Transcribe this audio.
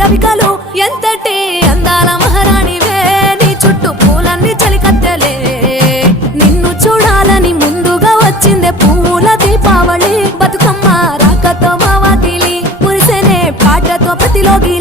రవికలు ఎంతటి అందాల మహారాణివే నీ చుట్టూ పూలన్నీ చలికత్తెలే నిన్ను చూడాలని ముందుగా వచ్చిందే పూల దీపావళి బతుకమ్మ రాకతో మా వాకిలి మురిసెనే పాటతో ప్రతిలోకి